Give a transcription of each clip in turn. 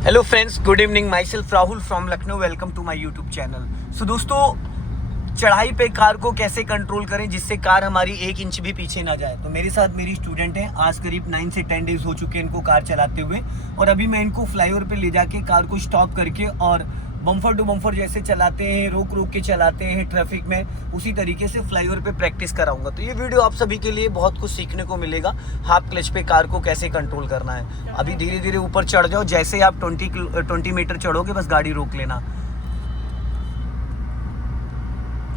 Hello friends, good evening. Myself Rahul from Lucknow. Welcome to my YouTube channel. So दोस्तों, चढ़ाई पे car को कैसे कंट्रोल करें जिससे कार हमारी 1 इंच भी पीछे ना जाए। तो मेरे साथ मेरी स्टूडेंट है, आज करीब 9 से 10 डेज हो चुके हैं इनको कार चलाते हुए, और अभी मैं इनको फ्लाईओवर पे ले जाके कार को स्टॉप करके और बम्फर टू बम्फर जैसे चलाते हैं, रोक रोक के चलाते हैं ट्रैफिक में, उसी तरीके से फ्लाईओवर पे प्रैक्टिस कराऊंगा। तो ये वीडियो आप सभी के लिए बहुत कुछ सीखने को मिलेगा। हाफ क्लच पे कार को कैसे कंट्रोल करना है। अभी धीरे धीरे ऊपर चढ़ जाओ, जैसे ही आप 20 मीटर चढ़ोगे बस गाड़ी रोक लेना।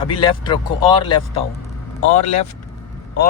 अभी लेफ्ट रखो और लेफ्ट आओ, और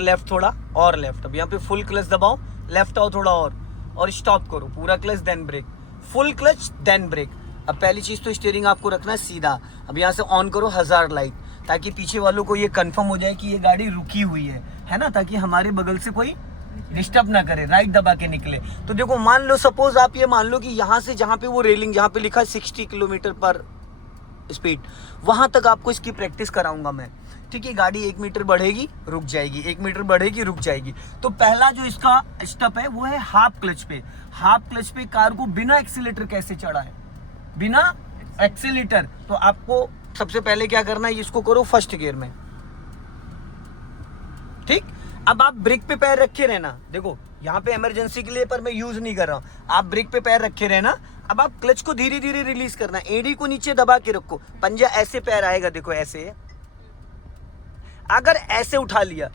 लेफ्ट थोड़ा, और लेफ्ट। अब यहाँ पे फुल क्लच दबाओ, लेफ्ट आओ थोड़ा और स्टॉप करो। पूरा clutch then brake, full clutch then brake. अब पहली चीज तो स्टीयरिंग आपको रखना है सीधा। अब यहाँ से ऑन करो हजार्ड लाइट, ताकि पीछे वालों को ये कंफर्म हो जाए कि ये गाड़ी रुकी हुई है ना, ताकि हमारे बगल से कोई डिस्टर्ब ना करे, राइट दबा के निकले। तो देखो, मान लो सपोज आप ये मान लो कि यहाँ से जहाँ पे वो रेलिंग, जहाँ पे लिखा है 60 किलोमीटर पर स्पीड, वहां तक आपको इसकी प्रैक्टिस कराऊंगा मैं। ठीक है, गाड़ी 1 मीटर बढ़ेगी रुक जाएगी, 1 मीटर बढ़ेगी रुक जाएगी। तो पहला जो इसका स्टेप है वो है हाफ क्लच पे। हाफ क्लच पे कार को बिना एक्सीलेटर कैसे चढ़ाए, बिना एक्सीलेटर। तो आपको सबसे पहले क्या करना है, इसको करो फर्स्ट गियर में। ठीक, अब आप ब्रेक पे पैर रखे रहना। देखो यहाँ पे इमरजेंसी के लिए पर मैं यूज नहीं कर रहा हूं, आप ब्रेक पे पैर रखे रहना। अब आप क्लच को धीरे धीरे रिलीज करना, एडी को नीचे दबा के रखो, पंजा ऐसे पैर आएगा, देखो ऐसे। अगर ऐसे उठा लिया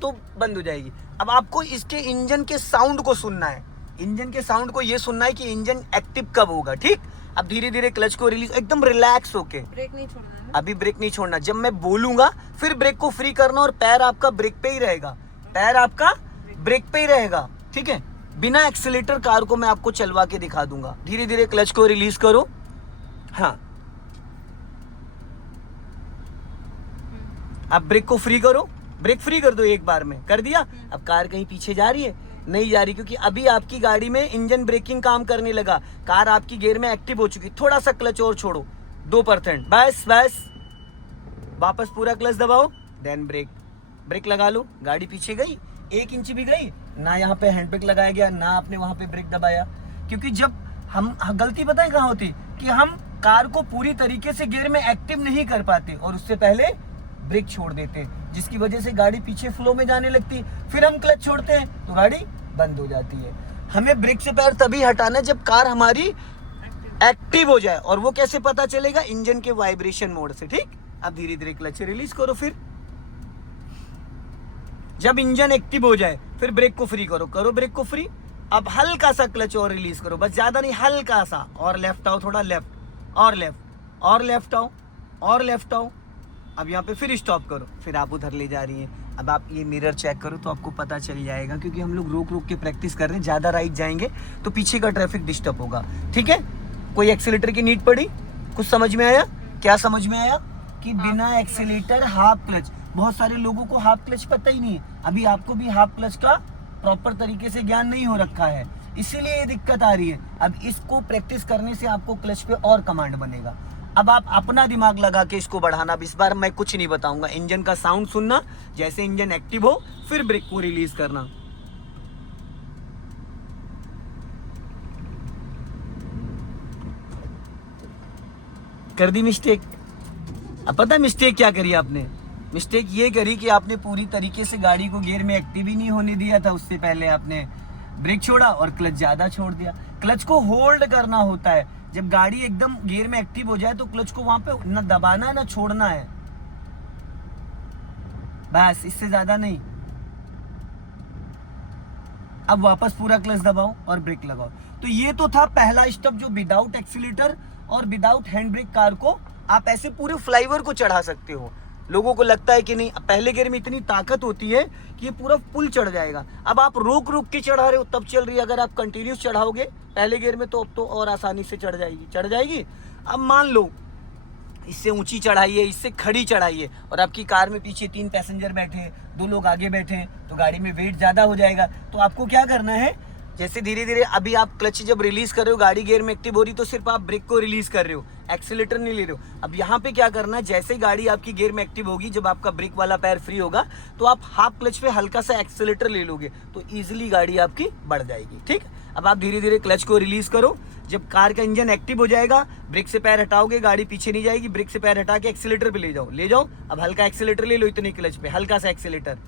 तो बंद हो जाएगी। अब आपको इसके इंजन के साउंड को सुनना है, इंजन के साउंड को ये सुनना है कि इंजन एक्टिव कब होगा। ठीक, अब धीरे धीरे क्लच को रिलीज, एकदम रिलैक्स होके, ब्रेक नहीं छोड़ना है। अभी ब्रेक नहीं छोड़ना। जब मैं बोलूंगा फिर ब्रेक को फ्री करना, और पैर आपका ब्रेक पे ही रहेगा, पैर आपका ब्रेक पे ही रहेगा। ठीक है, बिना एक्सीलेटर कार को मैं आपको चलवा के दिखा दूंगा। धीरे धीरे क्लच को रिलीज करो। हाँ, अब ब्रेक को फ्री करो, ब्रेक फ्री कर दो, एक बार में कर दिया। अब कार कहीं पीछे जा रही है? नहीं जा रही, क्योंकि अभी आपकी गाड़ी में इंजन ब्रेकिंग काम करने लगा, कार आपकी गियर में एक्टिव हो चुकी। थोड़ा सा क्लच और छोड़ो, 2%, बस बस। वापस पूरा क्लच दबाओ, देन ब्रेक, ब्रेक लगा लो। गाड़ी पीछे गई, 1 इंच भी गई ना, यहाँ पे हैंड ब्रेक लगाया गया ना आपने वहां पे ब्रेक दबाया। क्योंकि जब हम गलती पता है कहाँ होती, कि हम कार को पूरी तरीके से गियर में एक्टिव नहीं कर पाते और उससे पहले ब्रेक छोड़ देते, जिसकी वजह से गाड़ी पीछे फ्लो में जाने लगती। फिर हम क्लच छोड़ते हैं तो गाड़ी बंद हो जाती है। हमें ब्रेक से पैर तभी हटाना है जब कार हमारी एक्टिव हो जाए, और वो कैसे पता चलेगा, इंजन के वाइब्रेशन मोड से। ठीक, अब धीरे धीरे क्लच रिलीज करो। फिर जब इंजन एक्टिव हो जाए फिर ब्रेक को फ्री करो, करो ब्रेक को फ्री। अब हल्का सा क्लच और रिलीज करो, बस ज्यादा नहीं, हल्का सा। और लेफ्ट आओ थोड़ा, लेफ्ट और लेफ्ट और लेफ्ट आओ और लेफ्ट आओ। अब यहाँ पे फिर स्टॉप करो, फिर आप उधर ले जा रही हैं। अब आप ये मिरर चेक करो तो आपको पता चल जाएगा, क्योंकि हम लोग रोक रोक के प्रैक्टिस कर रहे हैं। ज़्यादा राइट जाएंगे तो पीछे का ट्रैफिक डिस्टर्ब होगा। ठीक है, कोई एक्सीलेटर की नीड पड़ी? कुछ समझ में आया? क्या समझ में आया? कि बिना एक्सीलेटर हाफ क्लच। बहुत सारे लोगों को हाफ क्लच पता ही नहीं है। अभी आपको भी हाफ क्लच का प्रॉपर तरीके से ज्ञान नहीं हो रखा है, इसीलिए ये दिक्कत आ रही है। अब इसको प्रैक्टिस करने से आपको क्लच पे और कमांड बनेगा। अब आप अपना दिमाग लगा के इसको बढ़ाना। इस बार मैं कुछ नहीं बताऊंगा, इंजन का साउंड सुनना, जैसे इंजन एक्टिव हो फिर ब्रेक को रिलीज करना। कर दी मिस्टेक? अब पता है मिस्टेक क्या करी आपने? मिस्टेक ये करी कि आपने पूरी तरीके से गाड़ी को गियर में एक्टिव ही नहीं होने दिया था। उससे पहले आपने ब्रेक छोड़ा और क्लच ज्यादा छोड़ दिया। क्लच को होल्ड करना होता है। जब गाड़ी एकदम गियर में एक्टिव हो जाए तो क्लच को वहां पे ना दबाना है ना छोड़ना है, बस, इससे ज्यादा नहीं। अब वापस पूरा क्लच दबाओ और ब्रेक लगाओ। तो ये तो था पहला स्टेप, जो विदाउट एक्सीलेटर और विदाउट हैंड ब्रेक कार को आप ऐसे पूरे फ्लाईओवर को चढ़ा सकते हो। लोगों को लगता है कि नहीं, पहले गियर में इतनी ताकत होती है कि ये पूरा पुल चढ़ जाएगा। अब आप रोक रोक के चढ़ा रहे हो तब चल रही है। अगर आप कंटिन्यूस चढ़ाओगे पहले गियर में तो अब तो और आसानी से चढ़ जाएगी। अब मान लो इससे ऊंची चढ़ाई है, इससे खड़ी चढ़ाई है, और आपकी कार में पीछे 3 पैसेंजर बैठे हैं, 2 लोग आगे बैठे हैं, तो गाड़ी में वेट ज्यादा हो जाएगा। तो आपको क्या करना है, जैसे धीरे धीरे अभी आप क्लच जब रिलीज कर रहे हो, गाड़ी गियर में एक्टिव हो रही, तो सिर्फ आप ब्रेक को रिलीज कर रहे हो, एक्सीलेटर नहीं ले रहे हो। अब यहाँ पे क्या करना है, जैसे ही गाड़ी आपकी गियर में एक्टिव होगी, जब आपका ब्रेक वाला पैर फ्री होगा, तो आप हाफ क्लच पे हल्का सा एक्सीलेटर ले लोगे, तो इजिली गाड़ी आपकी बढ़ जाएगी। ठीक, अब आप धीरे धीरे क्लच को रिलीज करो, जब कार का इंजन एक्टिव हो जाएगा, ब्रेक से पैर हटाओगे, गाड़ी पीछे नहीं जाएगी, ब्रेक से पैर हटा के एक्सीलेटर पे ले जाओ। अब हल्का एक्सीलेटर ले लो, इतने क्लच पे हल्का सा एक्सीलेटर,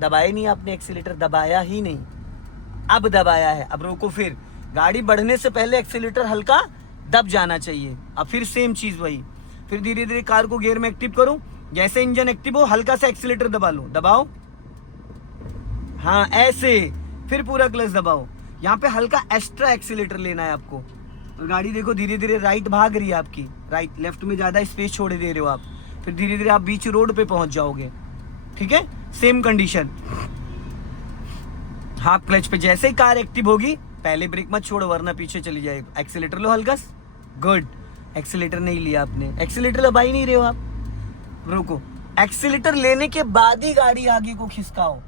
दबाया नहीं आपने, एक्सीलेटर दबाया ही नहीं, अब दबाया है, अब रोको। फिर गाड़ी बढ़ने से पहले एक्सीलेटर हल्का दब जाना चाहिए। अब फिर सेम चीज वही, फिर धीरे धीरे कार को गियर में एक्टिव करो, जैसे इंजन एक्टिव हो हल्का सा एक्सीलेटर दबा लो, दबाओ, हाँ ऐसे, फिर पूरा क्लच दबाओ। यहाँ पे हल्का एक्स्ट्रा एक्सीलेटर लेना है आपको। और गाड़ी देखो धीरे धीरे राइट भाग रही है आपकी, राइट लेफ्ट में ज्यादा स्पेस छोड़ दे रहे हो आप, फिर धीरे धीरे आप बीच रोड पे पहुंच जाओगे। ठीक है, सेम कंडीशन, हाफ क्लच पे जैसे ही कार एक्टिव होगी पहले ब्रेक मत छोड़ो वरना पीछे चली जाएगी। एक्सीलेटर लो हल्का, गुड, एक्सीलेटर नहीं लिया आपने, एक्सीलेटर दबा ही नहीं रहे हो आप, रुको। एक्सीलेटर लेने के बाद ही गाड़ी आगे को खिसकाओ।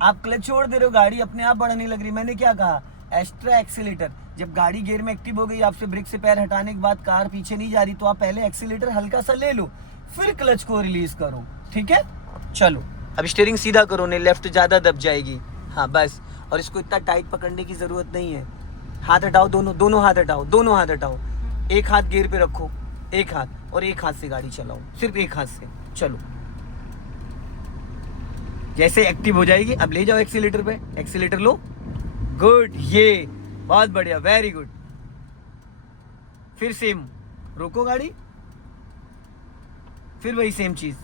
आप क्लच छोड़ दे रहे हो, गाड़ी अपने आप बढ़ने लग रही। मैंने क्या कहा, एक्स्ट्रा एक्सीलेटर। जब गाड़ी गियर में एक्टिव हो गई, आपसे ब्रेक से पैर हटाने के बाद कार पीछे नहीं जा रही, तो आप पहले एक्सीलेटर हल्का सा ले लो, फिर क्लच को रिलीज करो। ठीक है, चलो अब स्टीयरिंग सीधा करो, नहीं लेफ्ट ज्यादा दब जाएगी। हाँ बस, और इसको इतना टाइट पकड़ने की जरूरत नहीं है। हाथ हटाओ, दोनों हाथ हटाओ, दोनों हाथ हटाओ, एक हाथ गियर पे रखो, एक हाथ, और एक हाथ से गाड़ी चलाओ, सिर्फ एक हाथ से चलो। जैसे एक्टिव हो जाएगी अब ले जाओ एक्सीलेटर पे, एक्सीलेटर लो, गुड, ये बहुत बढ़िया, वेरी गुड। फिर सेम, रोको गाड़ी, फिर वही सेम चीज,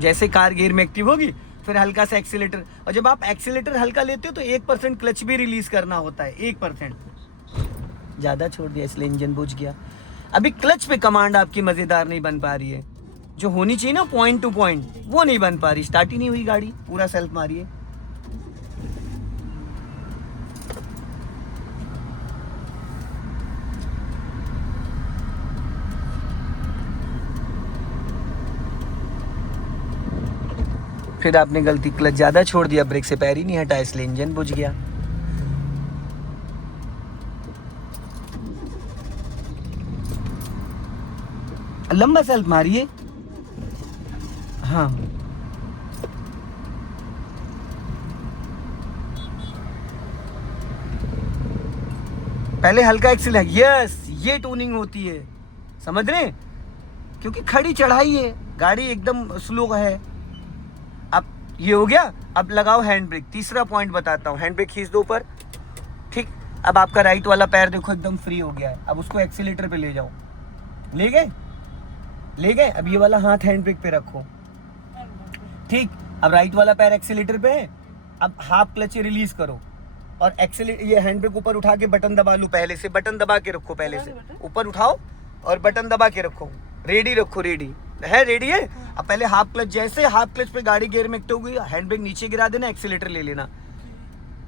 जैसे कार गियर में एक्टिव होगी फिर हल्का सा एक्सीलेटर। और जब आप एक्सीलेटर हल्का लेते हो तो 1% क्लच भी रिलीज करना होता है, 1%। ज्यादा छोड़ दिया इसलिए इंजन बुझ गया। अभी क्लच पे कमांड आपकी मजेदार नहीं बन पा रही है, जो होनी चाहिए ना पॉइंट टू पॉइंट, वो नहीं बन पा रही, स्टार्ट ही नहीं हुई गाड़ी, पूरा सेल्फ मारिए। फिर आपने गलती, क्लच ज्यादा छोड़ दिया, ब्रेक से पैर ही नहीं हटा, इसलिए इंजन बुझ गया। लंबा सेल्फ मारिए, हाँ पहले हल्का एक्सीलेटर, यस, ये टूनिंग होती है, समझ रहे? क्योंकि खड़ी चढ़ाई है, गाड़ी एकदम स्लो है। अब ये हो गया, अब लगाओ हैंड ब्रेक। तीसरा पॉइंट बताता हूँ, हैंड ब्रेक खींच दो ऊपर, ठीक। अब आपका राइट वाला पैर देखो एकदम फ्री हो गया है, अब उसको एक्सीलेटर पे ले जाओ, ले गए, ले गए। अब ये वाला हाथ हैंड ब्रेक पे रखो, ठीक। अब राइट वाला पैर एक्सीलेटर पे है, अब हाफ क्लच रिलीज करो और एक्सीलेटर, ये हैंड ब्रेक ऊपर उठा के बटन दबा लो, पहले से बटन दबा के रखो, पहले से ऊपर उठाओ और बटन दबा के रखो, रेडी रखो, रेडी है, रेडी है। अब पहले हाफ क्लच, जैसे हाफ क्लच पे गाड़ी गियर में एक्टिव हुई, हैंड ब्रेक नीचे गिरा देना, एक्सीलेटर ले लेना।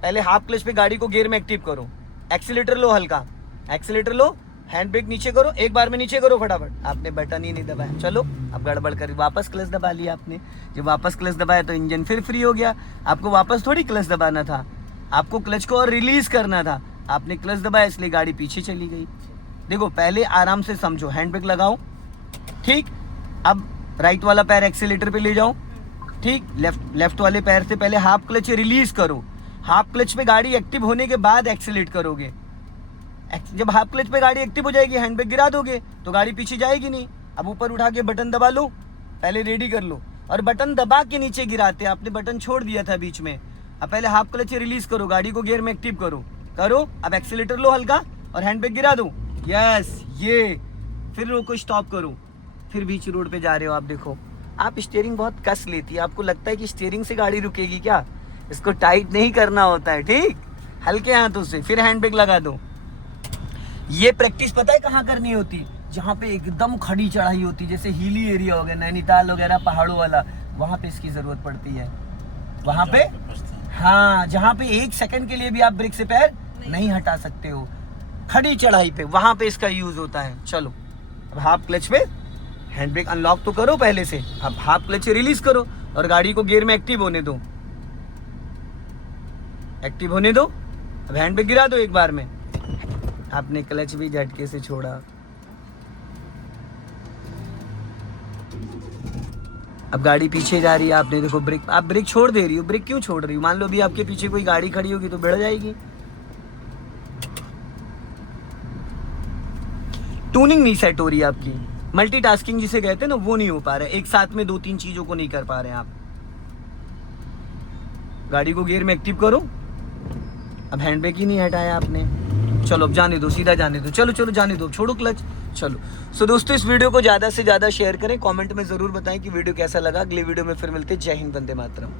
पहले हाफ क्लच पे गाड़ी को गियर में एक्टिव करो, एक्सीलेटर लो हल्का, एक्सीलेटर लो, हैंड ब्रेक नीचे करो, एक बार में नीचे करो फटाफट, आपने बटन ही नहीं दबाया, चलो अब गड़बड़ कर, वापस क्लच दबा लिया आपने। जब वापस क्लच दबाया तो इंजन फिर फ्री हो गया। आपको वापस थोड़ी क्लच दबाना था, आपको क्लच को और रिलीज करना था, आपने क्लच दबाया इसलिए गाड़ी पीछे चली गई। देखो पहले आराम से समझो, हैंड ब्रेक लगाओ, ठीक। अब राइट वाला पैर एक्सीलेटर पे ले जाओ, ठीक। लेफ्ट वाले पैर से पहले हाफ क्लच रिलीज करो, हाफ क्लच पे गाड़ी एक्टिव होने के बाद एक्सीलेट करोगे। जब हाफ क्लच पे गाड़ी एक्टिव हो जाएगी, हैंड ब्रेक गिरा दोगे तो गाड़ी पीछे जाएगी नहीं। अब ऊपर उठा के बटन दबा लो, पहले रेडी कर लो, और बटन दबा के नीचे गिराते, आपने बटन छोड़ दिया था बीच में। अब पहले हाफ क्लच रिलीज करो, गाड़ी को गियर में एक्टिव करो, करो। अब एक्सीलेटर लो हल्का और हैंड ब्रेक गिरा दो, यस, ये। फिर रोको, स्टॉप करो, फिर बीच रोड पे जा रहे हो आप। देखो आप स्टीयरिंग बहुत कस लेती है, आपको लगता है कि स्टीयरिंग से गाड़ी रुकेगी क्या, इसको टाइट नहीं करना होता है, ठीक। हल्के हाथों से फिर हैंड ब्रेक लगा दो। ये प्रैक्टिस पता है कहाँ करनी होती, जहाँ पे एकदम खड़ी चढ़ाई होती, जैसे हिली एरिया हो गया, नैनीताल वगैरह पहाड़ों वाला, वहां पे इसकी जरूरत पड़ती है। वहां पे, हाँ, जहाँ पे 1 सेकंड के लिए भी आप ब्रेक से पैर नहीं हटा सकते हो, खड़ी चढ़ाई पे, वहां पे इसका यूज होता है। चलो अब हाफ क्लच पे हैंड ब्रेक अनलॉक तो करो पहले से, अब हाफ क्लच रिलीज करो और गाड़ी को गियर में एक्टिव होने दो, एक्टिव होने दो। अब हैंड ब्रेक गिरा दो एक बार में, आपने क्लच भी झटके से छोड़ा। अब गाड़ी पीछे जा रही है, आपने देखो ब्रेक, आप ब्रेक छोड़ दे रही हो, ब्रेक क्यों छोड़ रही हो? मान लो अभी आपके पीछे कोई गाड़ी खड़ी होगी तो बढ़ जाएगी। ट्यूनिंग नहीं सेट हो रही है आपकी, मल्टीटास्किंग जिसे कहते हैं ना वो नहीं हो पा रहा है, एक साथ में 2-3 चीजों को नहीं कर पा रहे हैं आप। गाड़ी को गियर में एक्टिव करो, अब हैंड ब्रेक ही नहीं हटाया आपने। चलो अब जाने दो, सीधा जाने दो, चलो चलो जाने दो, छोड़ो क्लच, चलो। सो दोस्तों इस वीडियो को ज़्यादा से ज़्यादा शेयर करें, कमेंट में ज़रूर बताएं कि वीडियो कैसा लगा। अगले वीडियो में फिर मिलते हैं। जय हिंद, वंदे मातरम।